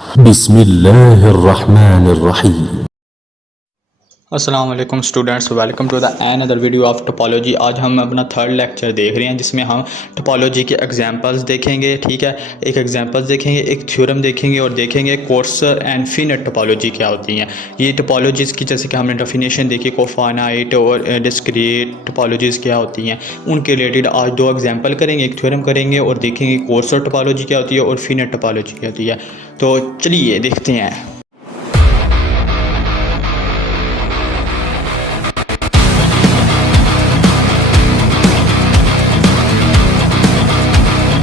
बिस्मिल्लाहिर्रहमानिर्रहीम। अस्सलाम वालेकुम students, welcome to the another video of topology. आज हम अपना थर्ड लेक्चर देख रहे हैं जिसमें हम टोपोलॉजी के एग्जांपल्स देखेंगे। ठीक है, एक एग्जांपल्स देखेंगे, एक थ्योरम देखेंगे और देखेंगे कोर्सर एंड फिनेट टोपोलॉजी क्या होती हैं। ये टोपोलॉजीज़ की जैसे कि हमने डेफिनेशन देखी, कोफानाइट और डिस्क्रीट टोपोलॉजीज़ क्या होती हैं, उनके रिलेटेड आज दो एग्जाम्पल करेंगे, एक थ्योरम करेंगे और देखेंगे कोर्सर टोपोलॉजी क्या होती है और फिनेट टोपोलॉजी क्या होती है। तो चलिए देखते हैं।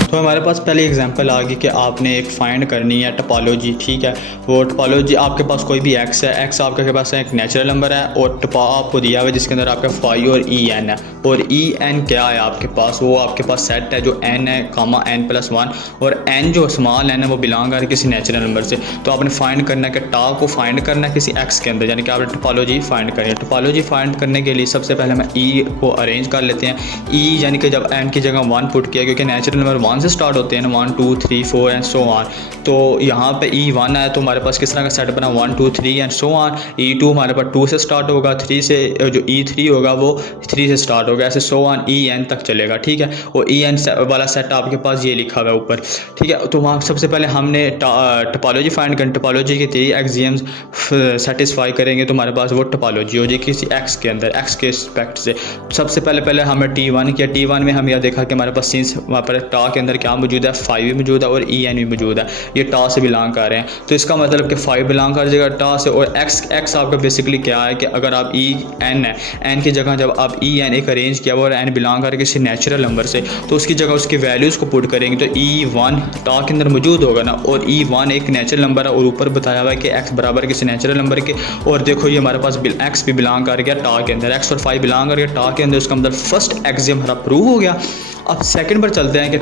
तो हमारे पास पहले एग्जांपल आ गई कि आपने एक फाइंड करनी है टोपोलॉजी। ठीक है, वो टोपोलॉजी आपके पास कोई भी एक्स है, एक्स आपके पास एक नेचुरल नंबर है और टपा आपको दिया हुआ है जिसके अंदर आपका फाई और ई एन है। और ई एन क्या है आपके पास, वो आपके पास सेट है जो एन है कामा एन प्लस वन, और एन जो स्मॉल एन है वो बिलोंग कर किसी नेचुरल नंबर से। तो आपने फाइंड करना है कि टा को फाइंड करना है किसी एक्स के अंदर, यानी कि आपने टोपोलॉजी फाइंड करनी है। टोपोलॉजी फाइंड करने के लिए सबसे पहले हम ई को अरेंज कर लेते हैं। ई यानी कि जब एन की जगह वन पुट किया, क्योंकि नेचुरल नंबर वन से स्टार्ट होते हैं ना, 1 2 3 4 एंड सो ऑन। तो यहाँ पे ई वन है तो हमारे पास किस तरह का सेट बना, 1 2 3 and so on. E two हमारे पास 2 से स्टार्ट होगा, 3 से जो ई थ्री होगा वो 3 से स्टार्ट होगा, ऐसे सो ऑन ई एन तक चलेगा। ठीक है, और ई एन वाला सेट आपके पास ये लिखा हुआ है ऊपर। ठीक है, तो वहाँ सबसे पहले हमने टोपोलॉजी फाइंड करनी। टोपोलॉजी के 3 एक्सियम्स सेटिस्फाई करेंगे तो हमारे पास वो टोपोलॉजी हो जाएगी किसी एक्स के अंदर, एक्स के रिस्पेक्ट से। सबसे पहले हमें T1 किया। T1 में हम यह देखा कि हमारे पास सिंस वहाँ पर टा के अंदर क्या मौजूद है, 5 भी मौजूद है और ई एन भी मौजूद है, ये टा से बिलोंग कर रहे हैं। तो इसका मतलब कि 5 बिलोंग कर जाएगा टा से। और एक्स आपका बेसिकली क्या है कि अगर आप ई एन है, एन की जगह जब आप ई एन एक अरेंज किया और एन बिलोंग कर किसी नेचुरल नंबर से, तो उसकी जगह उसकी वैल्यूज़ को पुट करेंगे तो ई वन टा के अंदर मौजूद होगा ना, और ई वन एक नेचुरल नंबर है और ऊपर बताया हुआ है कि एक्स बराबर किसी नेचुरल नंबर के। और देखो ये हमारे पास एक्स भी बिलोंग कर गया टा के अंदर, एक्स और 5 बिलोंग कर गया टा के अंदर। उसका मतलब फर्स्ट एक्सियम हमारा प्रूव हो गया। अब सेकंड पर चलते हैं कि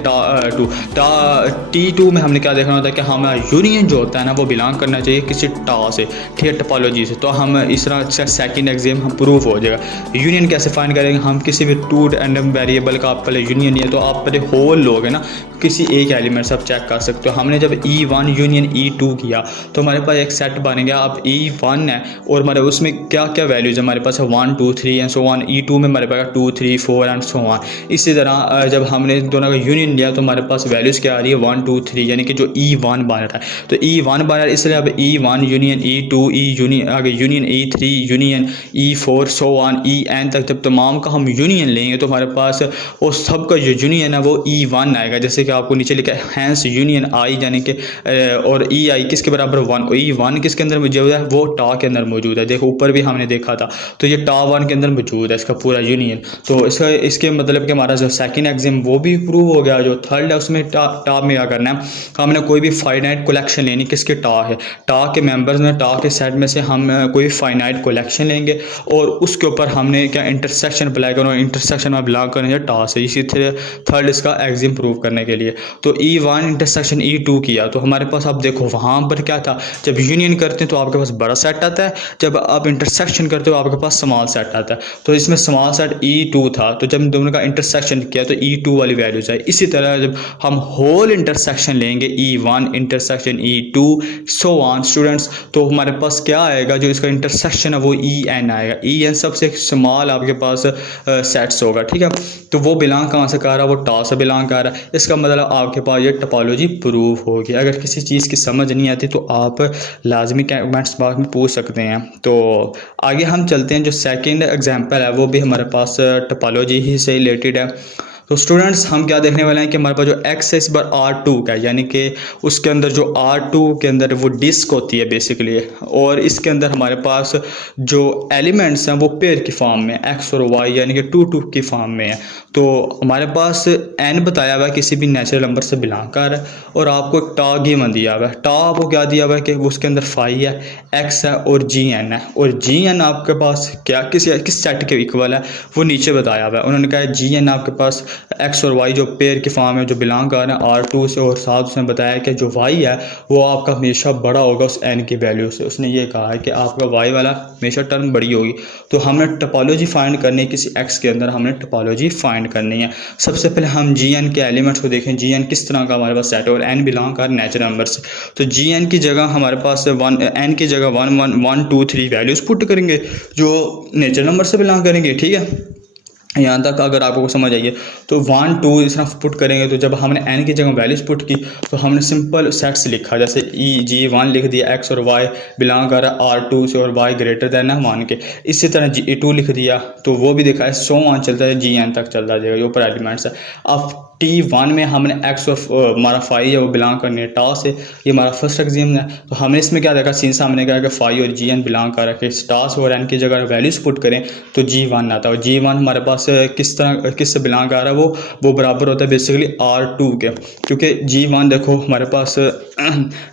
T2 में हमने क्या देखना होता है कि हमारा यूनियन जो होता है ना वो बिलोंग करना चाहिए किसी टा से, ठीक है, टोपोलॉजी से। तो हम इस तरह से सेकंड एग्जाम हम प्रूफ हो जाएगा। यूनियन कैसे फाइंड करेंगे, हम किसी भी टू रैंडम वेरिएबल का आप पहले यूनियन लिया तो आप पहले होल लोगे ना, किसी एक एलिमेंट से आप चेक कर सकते हो। हमने जब E1 यूनियन E2 किया तो हमारे पास एक सेट बन गया। अब E1 है और हमारे उसमें क्या क्या वैल्यूज़ हमारे पास है, 1 2 3 एंड सो ऑन। E2 में हमारे पास 2 3 4 एंड सो ऑन। इसी तरह जब हमने दोनों का यूनियन लिया तो हमारे पास वैल्यूज़ क्या आ रही है, 1 2 3, यानी कि जो E1 बन रहा है। तो E1 बन रहा है, इसलिए अब E1 यूनियन E2 यूनियन आगे union E3 union E4 so on En तक जब तमाम का हम यूनियन लेंगे तो हमारे पास वो सब का जो यूनियन है वो E1 आएगा। जैसे कि आपको नीचे लिखा है हैंस यूनियन आई, यानी कि और ई आई किसके बराबर 1, E1 किसके अंदर मौजूद है, वो टा के अंदर मौजूद है। देखो ऊपर भी हमने देखा था, तो ये टा 1 के अंदर मौजूद है इसका पूरा यूनियन। तो इसके मतलब कि हमारा जो सेकंड एग्जाम वो भी प्रूव हो गया। जो थर्ड है उसमें टा में क्या करना है, हमने कोई भी फाइनाइट कलेक्शन लेनी, किसके टा है, टा के मेंबर्स में, टा के सेट में से हम कोई फाइनाइट कलेक्शन लेंगे और उसके ऊपर हमने क्या इंटरसेक्शन अप्लाई करना, इंटरसेक्शन में बिलोंग करेंगे टा से। इसी तरह थर्ड इसका एग्जाम प्रूव करने के लिए। तो E1 इंटरसेक्शन E2 किया तो हमारे पास आप देखो वहाँ पर क्या था, जब यूनियन करते हैं तो आपके पास बड़ा सेट आता है, जब आप इंटरसेक्शन करते हो आपके पास स्मॉल सेट आता है। तो इसमें स्मॉल सेट E2 था, तो जब दोनों का इंटरसेक्शन किया तो E2 वाली वैल्यूज है। इसी तरह जब हम होल इंटरसेक्शन लेंगे E1 intersection E2 so on students, तो हमारे पास क्या आएगा, जो इसका इंटरसेक्शन है वो En आएगा। En सबसे स्मॉल आपके पास सेट्स होगा। ठीक है, तो वो बिलोंग कहाँ से कर रहा है, वो टा से बिलोंग कर रहा है। इसका मतलब आपके पास ये टोपोलॉजी प्रूफ होगी। अगर किसी चीज़ की समझ नहीं आती तो आप लाजमी कमेंट्स बॉक्स में पूछ सकते हैं। तो आगे हम चलते हैं, जो सेकंड एग्जांपल है वो भी हमारे पास टोपोलॉजी ही से रिलेटेड है। तो स्टूडेंट्स हम क्या देखने वाले हैं कि हमारे पास जो एक्स है इस बार R2 का, यानी कि उसके अंदर जो R2 के अंदर वो डिस्क होती है बेसिकली, और इसके अंदर हमारे पास जो एलिमेंट्स हैं वो पेयर की फॉर्म में एक्स और वाई, यानी कि 2 2 की फॉर्म में है। तो हमारे पास n बताया हुआ है किसी भी नेचुरल नंबर से बिलोंग कर रहा है, और आपको टा गिवन दिया हुआ है। टा आपको क्या दिया हुआ है कि उसके अंदर 5 है, x है और gn है। और gn आपके पास क्या किस सेट के इक्वल है वो नीचे बताया हुआ है। उन्होंने कहा gn आपके पास एक्स और वाई जो पेयर की फॉर्म है जो बिलोंग कर रहे हैं R2 से, और साथ उसने बताया कि जो वाई है वो आपका हमेशा बड़ा होगा उस n की वैल्यू से। उसने ये कहा है कि आपका वाई वाला हमेशा टर्म बड़ी होगी। तो हमने टोपोलॉजी फाइंड करनी है, किसी x के अंदर हमने टोपोलॉजी फाइंड करनी है। सबसे पहले हम gn के एलिमेंट्स को देखें, gn किस तरह का हमारे पास सेट है, और n बिलोंग कर नेचुरल नंबर से। तो gn की जगह हमारे पास n की जगह 1 1 1 2 3 वैल्यूज़ पुट करेंगे जो नेचुरल नंबर से बिलोंग करेंगे। ठीक है, यहाँ तक अगर आपको समझ आइए तो 1 2 इस तरह पुट करेंगे। तो जब हमने n की जगह वैल्यूज़ पुट की तो हमने सिंपल सेट्स लिखा, जैसे G1 लिख दिया, x और y बिलोंग कर रहा है R2 से और y ग्रेटर दैन है मान के। इसी तरह G2 लिख दिया तो वो भी दिखा है, सो ऑन चलता है, Gn तक चलता जाएगा, ये ऊपर एलिमेंट्स है। अब T1 में हमने x और हमारा फाई है वो बिलोंग करने है टा से, ये हमारा फर्स्ट एग्जाम है। तो हमने इसमें क्या देखा, सीन सामने कहा कि फाई और Gn बिलोंग कर रखे टा से, और n की जगह वैल्यूज़ पुट करें तो G1 आता है। और G1 हमारे पास किस तरह किससे बिलोंग कर रहा है, वो बराबर होता है बेसिकली R2 के, क्योंकि G1 देखो हमारे पास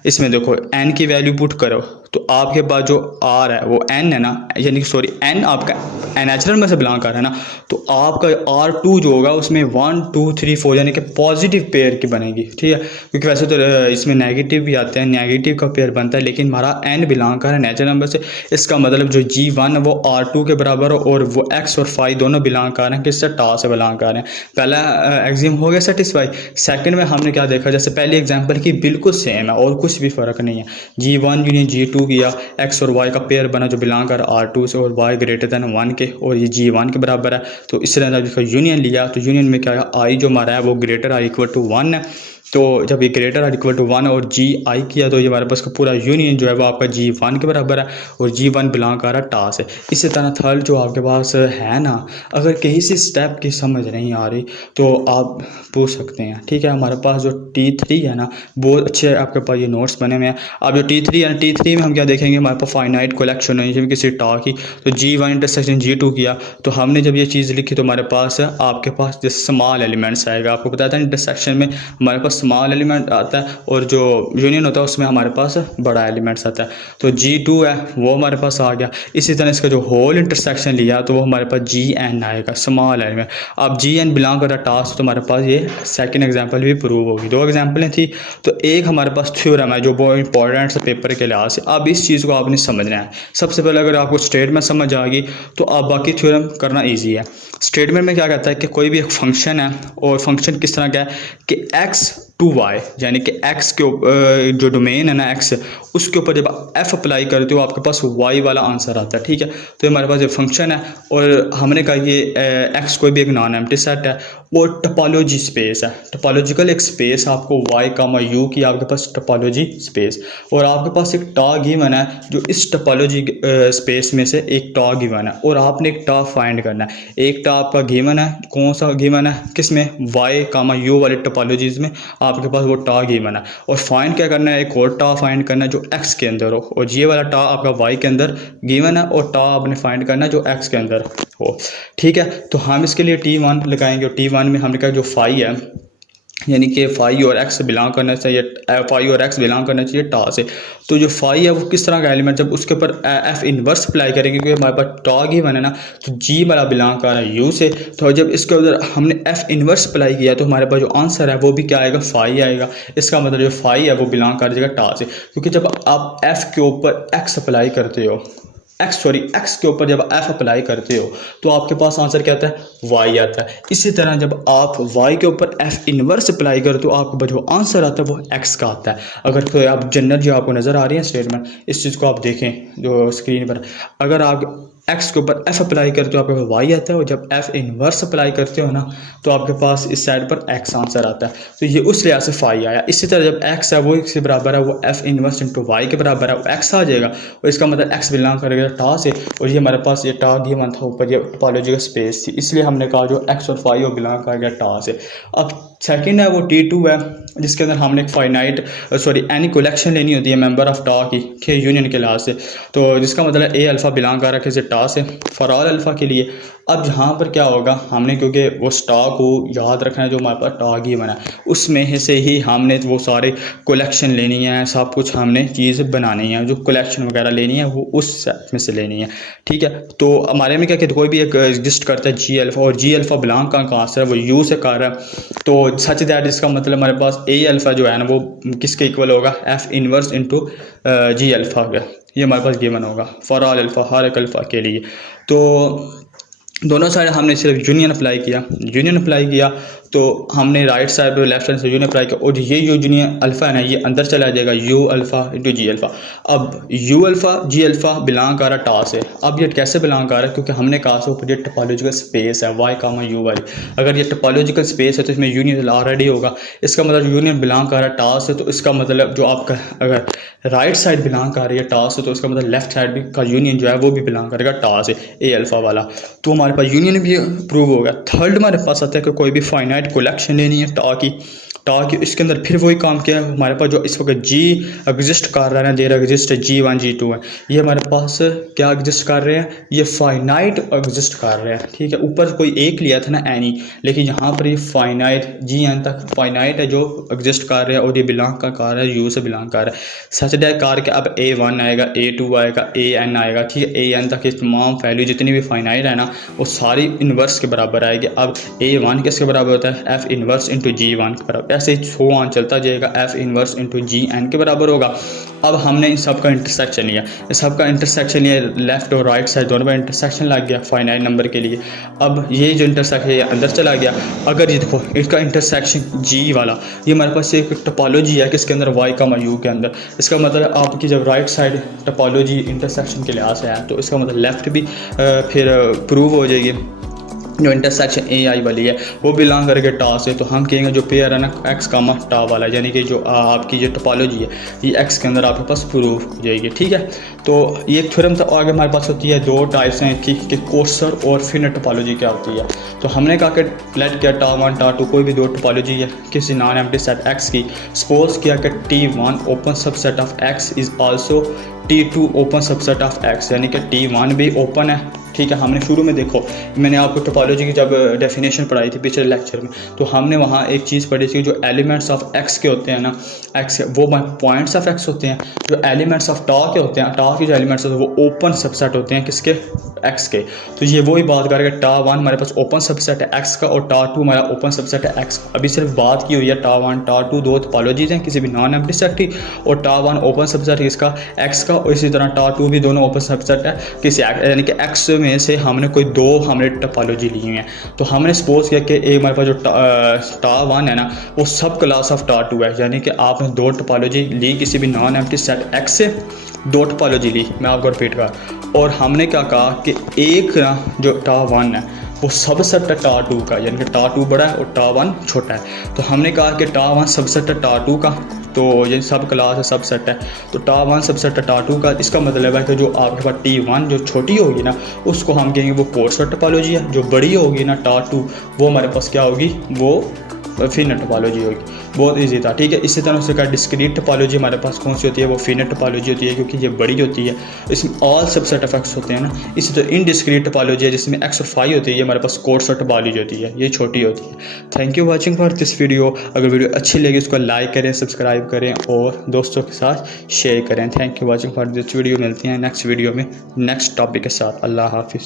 इसमें देखो n की वैल्यू पुट करो तो आपके पास जो r है वो n है ना, यानी कि सॉरी n आपका नेचुरल में से बिलोंग कर रहा है ना, तो आपका R2 जो होगा उसमें 1 2 3 4 यानी कि पॉजिटिव पेयर की बनेगी। ठीक है, क्योंकि वैसे तो इसमें नेगेटिव भी आते हैं, नेगेटिव का पेयर बनता है, लेकिन हमारा n बिलोंग कर रहा है नेचुरल नंबर से। इसका मतलब जो G1 है वो R2 के बराबर हो, और वो x और फाई दोनों बिलोंग कर रहे हैं किससे, टा से बिलोंग कर रहे हैं। पहला एग्जाम हो गया सेटिस्फाई। सेकंड में हमने क्या देखा, जैसे पहले एग्जाम्पल की बिल्कुल सेम है और कुछ भी फ़र्क नहीं है। G1 यूनियन G2 किया, x और y का पेयर बना जो बिलोंग कर R2 से और y ग्रेटर दैन 1 के, और ये G1 के बराबर है। तो इस तरह जब यूनियन लिया तो यूनियन में क्या है, i जो हमारा है वो ग्रेटर आर इक्वल टू 1 है। तो जब ये ग्रेटर आर इक्वल टू 1 और Gi किया तो ये हमारे पास का पूरा यूनियन जो है वो आपका G1 के बराबर है, और G1 बिलोंग कर रहा है टा से। इसी तरह थर्ड जो आपके पास है ना, अगर कहीं से स्टेप की समझ नहीं आ रही तो आप पूछ सकते हैं। ठीक है, हमारे पास जो T3 है ना, बहुत अच्छे आपके पास ये नोट्स बने हुए हैं। अब जो T3 है ना, T3 में हम क्या देखेंगे, हमारे पास फाइनाइट कलेक्शन है किसी टा की। तो G1 इंटरसेक्शन G2 किया, तो हमने जब ये चीज़ लिखी तो हमारे पास आपके पास जैसे स्मॉल एलिमेंट्स आएगा। आपको बताया था इंटरसेक्शन में हमारे पास स्मॉल एलिमेंट आता है, और जो यूनियन होता है उसमें हमारे पास बड़ा एलिमेंट्स आता है। तो G2 है वो हमारे पास आ गया। इसी तरह इसका जो होल इंटरसेक्शन लिया तो वो हमारे पास Gn आएगा, स्मॉल एलिमेंट। अब Gn बिलोंग कर रहा है टास्क, तो हमारे पास ये सेकंड एग्जांपल भी प्रूव होगी। दो एग्जांपलें थी, तो एक हमारे पास थ्योरम है जो बहुत इंपॉर्टेंट है पेपर के लिहाज से। अब इस चीज़ को आपने समझना है। सबसे पहले अगर आपको स्टेटमेंट समझ आ गई तो आप बाकी थ्योरम करना ईजी है। स्टेटमेंट में क्या कहता है कि कोई भी एक फंक्शन है, और फंक्शन किस तरह का है कि x टू y, यानी कि x के जो डोमेन है ना x, उसके ऊपर जब f अप्लाई करते हो आपके पास y वाला आंसर आता है। ठीक है, तो हमारे पास ये फंक्शन है, और हमने कहा ये x कोई भी एक नॉन एम्प्टी सेट है, वो टोपोलॉजी स्पेस है। टोपोलॉजिकल एक स्पेस आपको y u की आपके पास टोपोलॉजी स्पेस, और आपके पास एक टा गिवन है जो इस टोपोलॉजी स्पेस में से एक टा गिवन है, और आपने एक टा फाइंड करना है। एक टा आपका गिवन है, कौन सा गिवन है, किसमें, y u वाले टोपोलॉजीज में आपके पास वो टा गिवन है, और फाइंड क्या करना है, एक और टा फाइंड करना है जो x के अंदर हो, और ये वाला टा आपका y के अंदर गिवन है, और टा आपने फाइंड करना है जो x के अंदर हो। ठीक है, तो हम इसके लिए T1 लगाएंगे, और T1 में हमने कहा जो फाई है, यानी कि फाई और एक्स बिलोंग करना चाहिए, फाई और एक्स बिलोंग करना चाहिए टा से। तो जो फाई है वो किस तरह का एलिमेंट, जब उसके ऊपर एफ इन्वर्स अप्लाई करेंगे, क्योंकि हमारे पास टा ही बना ना, तो जी वाला बिलोंग कर रहा है यू से। तो जब इसके अंदर हमने एफ इन्वर्स अप्लाई किया तो हमारे पास जो आंसर है वो भी क्या आएगा, फाई आएगा। इसका मतलब जो फाई है वो बिलोंग कर जाएगा टा से, क्योंकि जब आप एफ के ऊपर एक्स अप्लाई करते हो, एक्स के ऊपर जब एफ अप्लाई करते हो तो आपके पास आंसर क्या आता है, वाई आता है। इसी तरह जब आप वाई के ऊपर एफ इनवर्स अप्लाई करते हो आपके पास जो आंसर आता है वो एक्स का आता है। अगर कोई आप जनरल जो आपको नज़र आ रही है स्टेटमेंट, इस चीज़ को आप देखें जो स्क्रीन पर, अगर आप एक्स के ऊपर एफ अप्लाई करते हो आपके पास वाई आता है, और जब एफ इनवर्स अप्लाई करते हो ना तो आपके पास इस साइड पर एक्स आंसर आता है। तो ये उस लिहाज से फाई आया। इसी तरह जब एक्स है वो एक्स के बराबर है, वो एफ इनवर्स इंटू वाई के बराबर है, वो एक्स आ जाएगा, और इसका मतलब एक्स बिलोंग करेगा टा से, और ये हमारे पास ये टा गिवन था ऊपर, ये टोपोलॉजी का स्पेस थी, इसलिए हमने कहा जो एक्स और फाई वो बिलोंग करेगा टा से। अब सेकंड है वो T2 है, जिसके अंदर हमने एक फाइनाइट एनी कलेक्शन लेनी होती है मेंबर ऑफ टा की यूनियन के लिहाज से। तो जिसका मतलब ए अल्फ़ा बिलोंग कर रहा है किसी टा टास है फॉर ऑल अल्फ़ा के लिए। अब यहाँ पर क्या होगा, हमने क्योंकि वो स्टॉक को याद रखना है जो हमारे पास टॉग ही बना है, उसमें से ही हमने वो सारे कलेक्शन लेनी है, सब कुछ हमने चीज़ बनानी है, जो कलेक्शन वगैरह लेनी है वो उस सेट में से लेनी है। ठीक है, तो हमारे में क्या कहते कोई भी एक एग्जिस्ट करता है जी अल्फ़ा, और जी अल्फ़ा बिलोंग कहाँ से है, वो यू से कर रहा है। तो सच दैट इसका मतलब हमारे पास ए अल्फ़ा जो है ना वो किसके इक्वल होगा, F inverse into G alpha का, ये हमारे पास गिवन होगा फॉर ऑल अल्फ़ा, हर एक अल्फ़ा के लिए। तो दोनों साइड हमने सिर्फ यूनियन अप्लाई किया, तो हमने राइट साइड पे लेफ्ट साइड से यूनियन अप्लाई किया, और ये यूनियन अल्फ़ा है ना ये अंदर चला जाएगा U alpha into G alpha. अब U alpha G alpha belong कर रहा है टा से। अब ये कैसे बिलोंग कर रहा है, क्योंकि हमने कहा से ऊपर ये टोपोलॉजिकल स्पेस है वाई कामा यू वाई, अगर ये टोपोलॉजिकल स्पेस है तो इसमें यूनियन ऑलरेडी होगा, इसका मतलब यूनियन बिलोंग कर रहा है टा से। तो इसका मतलब जो आपका अगर राइट साइड बिलोंग कर रही है टा से, तो इसका मतलब लेफ्ट साइड भी का यूनियन जो है वो भी बिलोंग करेगा टा से, ए अल्फ़ा वाला। तो हमारे पास यूनियन भी प्रूव हो गया। थर्ड हमारे पास आता है कि कोई भी फाइनाइट कलेक्शन लेनी है टा की, इसके अंदर फिर वही काम किया है। हमारे पास जो इस वक्त जी एग्जिस्ट कर रहा है, देर एग्जिस्ट G1 G2 है, ये हमारे पास क्या एग्जिस्ट कर रहे हैं, ये फाइनाइट एग्जिस्ट कर रहे हैं। ठीक है, ऊपर कोई एक लिया था ना एनी, लेकिन यहाँ पर ये फाइनाइट GN तक फाइनाइट है जो एग्जिस्ट कर रहे हैं, और ये बिलोंग का कर रहा है यू से बिलोंग कर रहा है। सच दैट कार के अब A1 आएगा, A2 आएगा, AN आएगा। ठीक है, AN तक ये तमाम वैल्यू जितनी भी फाइनाइट है ना वो सारी इन्वर्स के बराबर आएगी। अब A1 किसके बराबर होता है, F इन्वर्स इंटू G1 के बराबर, ऐसे सो ऑन चलता जाएगा, F इन्वर्स इंटू GN के बराबर होगा। अब हमने इन सब का इंटरसेक्शन लिया, इस सब का इंटरसेक्शन लिया, लेफ्ट और राइट साइड दोनों में इंटरसेक्शन लग गया फाइनाइट नंबर के लिए। अब ये जो इंटरसेक्शन है अंदर चला गया। अगर ये देखो इसका इंटरसेक्शन G वाला, ये हमारे पास एक टोपोलॉजी है किसके अंदर, Y का यू के अंदर। इसका मतलब आपकी जब राइट साइड टोपोलॉजी इंटरसेक्शन के लिहाज से है, तो इसका मतलब लेफ्ट भी फिर प्रूव हो जाएगी। जो इंटरसेक्शन AI वाली है वो बिलोंग करके टा से, तो हम कहेंगे जो पेयर है ना एक्स कामा टा वाला, यानी कि जो आपकी जो टोपोलॉजी है ये एक्स के अंदर आपके पास प्रूफ हो जाएगी। ठीक है, तो ये थ्योरम तो आगे हमारे पास होती है, दो टाइप्स हैं इसकी कि कोर्सर और फिनर टोपोलॉजी क्या होती है। तो हमने कहा कि लेट किया टा1 टा2 कोई भी दो टोपोलॉजी है किसी नॉन एम्प्टी सेट एक्स की, सपोज किया कि T1 open subset of x is also T2 open subset of x, यानी कि T1 भी ओपन है। ठीक है, हमने शुरू में देखो मैंने आपको टोपोलॉजी की जब डेफिनेशन पढ़ाई थी पिछले लेक्चर में, तो हमने वहाँ एक चीज़ पढ़ी थी, जो एलिमेंट्स ऑफ एक्स के होते हैं ना, एक्स वो पॉइंट्स ऑफ एक्स होते हैं, जो एलिमेंट्स ऑफ टा के होते हैं, टा के जो एलिमेंट्स होते हैं वो ओपन सबसेट होते हैं किसके, एक्स के। तो ये वही बात करेंगे, टा1 हमारे पास ओपन सबसेट है एक्स का, और टा2 हमारा ओपन सबसेट है एक्स का। अभी सिर्फ बात की हुई है टा1 टा2 दो टोपोलॉजीज हैं किसी भी नॉन एम्प्टी सेट की, और टा1 ओपन सबसेट है इसका एक्स का, और इसी तरह टा2 भी दोनों ओपन सबसेट है किसी, यानी कि एक्स में से हमने कोई दो हमने टोपोलॉजी ली हुई है। तो हमने सपोज किया कि एक हमारे पास जो टा1 है ना वो सब क्लास ऑफ टा2 है, यानी कि आपने दो टोपोलॉजी ली किसी भी नॉन एम्प्टी सेट एक्स से, दो टोपोलॉजी ली, मैं आपको रिपीट कर, और हमने क्या कहा कि एक जो टा1 है वो सबसेट है टा2 का, यानी कि टा2 बड़ा है और टा1 छोटा है। तो हमने कहा कि टा1 सबसेट है टा2 का, तो ये सब क्लास है सबसेट है, तो टा1 सबसेट है टा2 का। इसका मतलब है कि जो आपके पास T1 जो छोटी होगी ना उसको हम कहेंगे वो कोर्सर टोपोलॉजी है, जो बड़ी होगी ना टा2 वो हमारे पास क्या होगी, वो फिनर टोपोलॉजी होगी। बहुत इजी था। ठीक है, इसी तरह से का डिस्क्रीट टोपोलॉजी हमारे पास कौन सी होती है, वो फिनर टोपोलॉजी होती है, क्योंकि ये बड़ी होती है, इसमें ऑल सबसेट ऑफ एक्स होते हैं ना। इसी तरह इनडिस्क्रीट टोपोलॉजी है जिसमें एक्स और फाई होती है, ये हमारे पास कोर्सर टोपोलॉजी होती है, ये छोटी होती है। Thank you watching for this video. अगर वीडियो अच्छी लगी उसको लाइक करें, सब्सक्राइब करें और दोस्तों के साथ शेयर करें। Thank you watching for this video. मिलते हैं नेक्स्ट वीडियो में नेक्स्ट टॉपिक के साथ। अल्लाह हाफिज़।